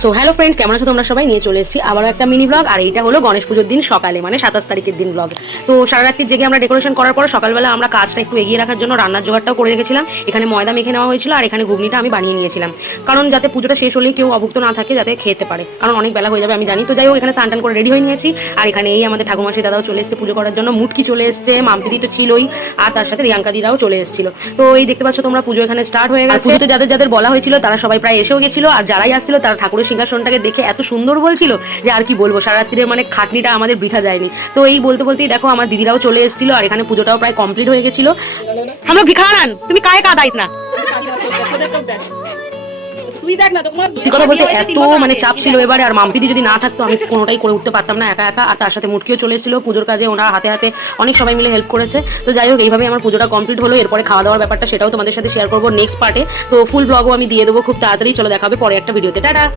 So hello friends, কেমন আছো তোমরা সবাই? নিয়ে চলে এসেছি আবারও একটা মিনি ব্লগ। আর এইটা হলো গণেশ পুজোর দিন সকালে, মানে 27 তারিখের দিন ব্লগ। তো সারা রাত্রি জেগে আমরা ডেকোরেশন করার পর সকালবেলা আমরা কাজটা একটু এগিয়ে রাখার জন্য রান্নার জোগাড়টাও করে রেখেছিলাম। এখানে ময়দা মেখে নেওয়া হয়েছিল আর এখানে ঘুগনিটা আমি বানিয়ে নিয়েছিলাম, কারণ যাতে পুজোটা শেষ হলেই কেউ অভুক্ত না থাকে, যাতে খেতে পারে, কারণ অনেক বেলা হয়ে যাবে আমি জানি। তো যাই হোক, এখানে স্নান টান করে রেডি হয়ে নিয়েছি। আর এখানে এই আমাদের ঠাকুমাসি দাদাও চলে এসেছে পুজো করার জন্য, মুটকি চলে এসেছে, মাম্পিদি তো ছিলই, আর তার সাথে রিয়াঙ্কা দিদাও চলে এসেছিল। তো এই দেখতে পাচ্ছ তোমরা, পুজো এখানে স্টার্ট হয়ে গেছে। পুজোতে যাদের যাদের বলা হয়েছিল তারা সবাই প্রায় এসেও গেছিল, আর যারাই আসছিল তারা ঠাকুরের সিংহাসনটাকে দেখে এত সুন্দর বলছিল যে আর কি বলবো, সারা রাত্রির মানে খাটনিটা আমাদের বৃথা যায়নি। তো এই বলতে বলতেই দেখো আমার দিদিরাও চলে এসেছিল, আর এখানে পুজোটাও প্রায় কমপ্লিট হয়ে গেছিল। हम लोग दिखाना তুমি কায়ে কাদা ইতনা কথা বলতে এত মানে চাপ ছিল এবারে, আর মাম্পিদি যদি না থাকতো আমি কোনোটাই করে উঠতে পারতাম না একা একা। আর তার সাথে মুটকিও চলে এসেছিল পুজোর কাজে, ওনার হাতে হাতে অনেক সবাই মিলে হেল্প করেছে। তো যাই হোক, এইভাবে আমার পুজোটা কমপ্লিট হলো। এরপরে খাওয়া দাওয়ার ব্যাপারটা সেটাও তোমাদের সাথে শেয়ার করবো নেক্সট পার্টে। তো ফুল ব্লগও আমি দিয়ে দেবো খুব তাড়াতাড়ি। চলো, দেখা হবে পরে একটা ভিডিওতে। টাটা।